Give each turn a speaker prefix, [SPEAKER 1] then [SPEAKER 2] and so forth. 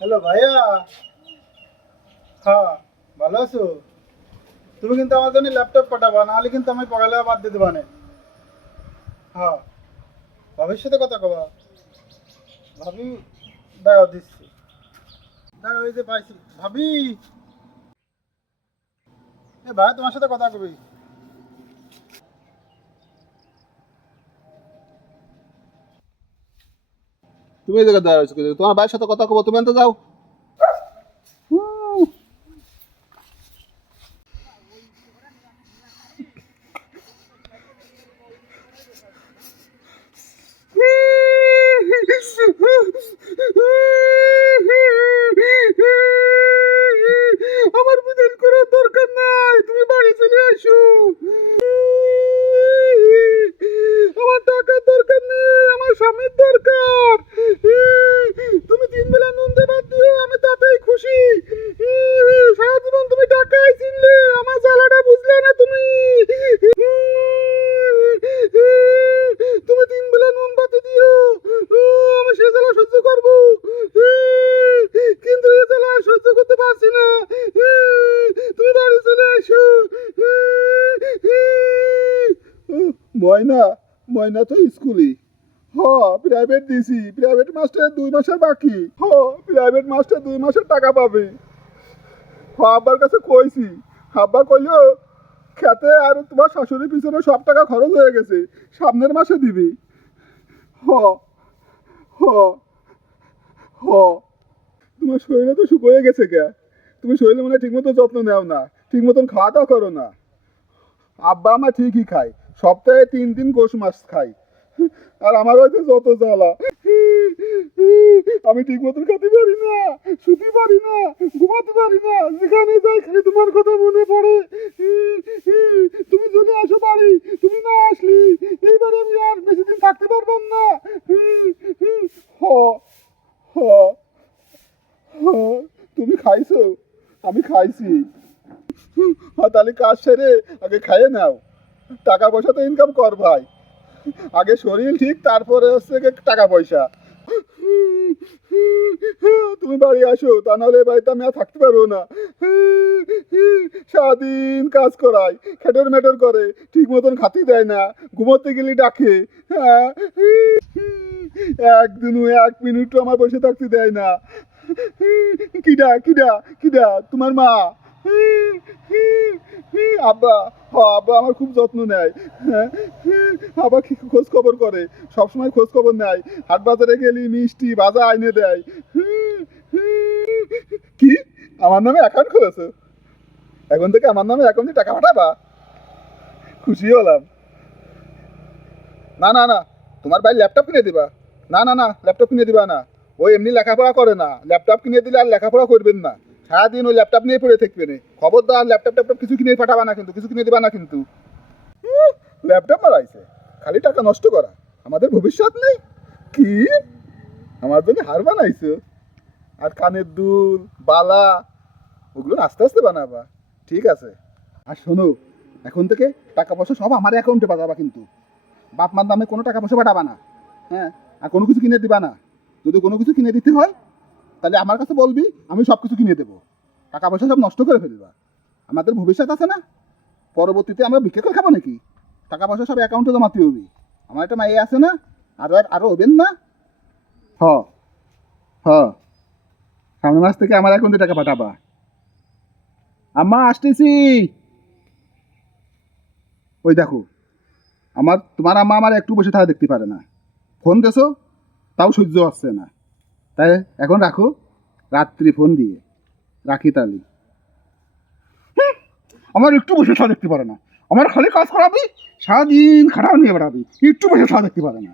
[SPEAKER 1] Hello ভাইয়া। হ্যাঁ ভালো আছো? তুমি কিন্তু আমার জন্য ল্যাপটপ পাঠাবা, নাহলে কিন্তু আমি পড়ালেখা বাদ দিতে পারে হ্যাঁ সাথে কথা কবা। ভাবি, দাঁড়াও দিচ্ছি। দাঁড়াও ওই যে পাইছি ভাবি। এ ভাই, তোমার সাথে কথা কবি।
[SPEAKER 2] তুমি এই জায়গায় দাঁড়ায় তোমার ভাইয়ের সাথে কথা কবো তুমি আনতে যাও
[SPEAKER 1] আমার বিদেশ করার দরকার নাই তুমি বাড়ি চলে আসো আমার টাকার দরকার নেই আমার স্বামীর দরকার তুমি তিন বেলা নুন দেবার দিও আমি তাতেই খুশি সারা জীবন তুমি টাকাই চিনলে আমার জ্বালাটা বুঝলে না তুমি তুমি তিন বেলা নুন বাতি দিও আমি সে জ্বালা সহ্য করব কিন্তু এ জ্বালা আর সহ্য করতে পারছি না তুমি বাড়ি চলে আসো ময়না ময়না তো স্কুলে। হ প্রাইভেট দিছি প্রাইভেট মাস্টার দুই মাসের বাকি। হ প্রাইভেট মাস্টার দুই মাসের টাকা পাবে। হ, আব্বার কাছে কইছি। আব্বা কইলো, খেতে আর তোমার শাশুড়ির পিছনে সব টাকা খরচ হয়ে গেছে, সামনের মাসে দিবি। হ হ হ। তোমার শরীরে তো শুকিয়ে গেছে কে? তুমি শরীরে মনে ঠিকমতো যত্ন নেও না ঠিক মতন খাওয়া দাওয়া করো না। আব্বা আমার ঠিকই খায়। সপ্তাহে তিন দিন গোশ মাছ খাই। আর আমার হয়তো যত জ্বালা। আমি ঠিক মতন খেতে পারি না, শুতে পারি না, ঘুমাতে পারি না, যেখানে যাই খালি তোমার কথা মনে পড়ে। তুমি চলে আসো বাড়ি, তুমি না আসলি এইবারে আমি আর বেশি দিন থাকতে পারবেন না। হ হ, তুমি খাইছো, আমি খাইছি। হ্যাঁ তাহলে কাজ সেরে আগে খাইয়ে নাও। টাকা পয়সা তো ইনকাম কর ভাই। আগে শরীর ঠিক, তারপরে হচ্ছে টাকা পয়সা তুমি বাড়ি আসো, তা নাহলে বাড়িতে আমি আর থাকতে পারব না। সারাদিন কাজ করাই খেটর মেটর করে, ঠিক মতন খাতি দেয় না, ঘুমোতে গেলে ডাকে। একদিনও এক মিনিটও আমার বসে থাকতে দেয় না। কিডা কিডা কিডা, তোমার মা। আব্বা, হ, আব্বা আমার খুব যত্ন নেয়। আবার কি খোঁজ খবর করে? সবসময় খোঁজ খবর নেয়। হাট বাজারে গেলি মিষ্টি ভাজা আইনে দেয়। কি? আমার নামে অ্যাকাউন্ট খুলেছো? এখন থেকে আমার নামে অ্যাকাউন্টে টাকা পাঠাবা? খুশি হলাম। না না না, তোমার ভাই ল্যাপটপ কিনে দিবা। না না না ল্যাপটপ কিনে দিবা না। ও এমনি লেখাপড়া করে না। ল্যাপটপ কিনে দিলে আর লেখাপড়া করবেন না। সারাদিন ওই ল্যাপটপ নিয়ে পড়ে থাকবে না খবরদার ল্যাপটপ ট্যাপটপ কিছু কিনে পাঠাবা না কিন্তু, কিছু কিনে দিবা না কিন্তু। ল্যাপটপ মারাইছে। খালি টাকা নষ্ট করা। আমাদের ভবিষ্যৎ নেই। কি? আমার জন্য হার বানাইছো? আর কানের দুল, বালা, ওগুলো আস্তে আস্তে বানাবা। ঠিক আছে। আর শোনো, এখন থেকে টাকা পয়সা সব আমার অ্যাকাউন্টে পাঠাবা কিন্তু। বাপ মার নামে কোনো টাকা পয়সা পাঠাবা না। হ্যাঁ? আর কোনো কিছু কিনে দিবা না। যদি কোনো কিছু কিনে দিতে হয় তাহলে আমার কাছে বলবি, আমি সব কিছু কিনে দেবো। টাকা পয়সা সব নষ্ট করে ফেলবা। আমাদের ভবিষ্যৎ আছে না? পরবর্তীতে আমরা ভিক্ষা করে খাব নাকি? টাকা পয়সা সব অ্যাকাউন্টে জমাতে হবে আমার একটা মায়ে আছে না? আরও আরও হবেন না? হ। হ। মাস থেকে আমার অ্যাকাউন্টে টাকা পাঠাবা। আম্মা, আসতেছি। ওই দেখো, আমার তোমার আম্মা আমার একটু বসে থাকা দেখতে পারে না। ফোন দেছো? তাও সহ্য হচ্ছে না। তাই এখন রাখো, রাত্রি ফোন দিয়ে। রাখি তালি। আমার একটু বসে থাকা দেখতে পারে না। আমার খালি কাজ করাবি, সারাদিন খারাপ নিয়ে বেড়াবি, একটু বসে থাকা দেখতে পারে না।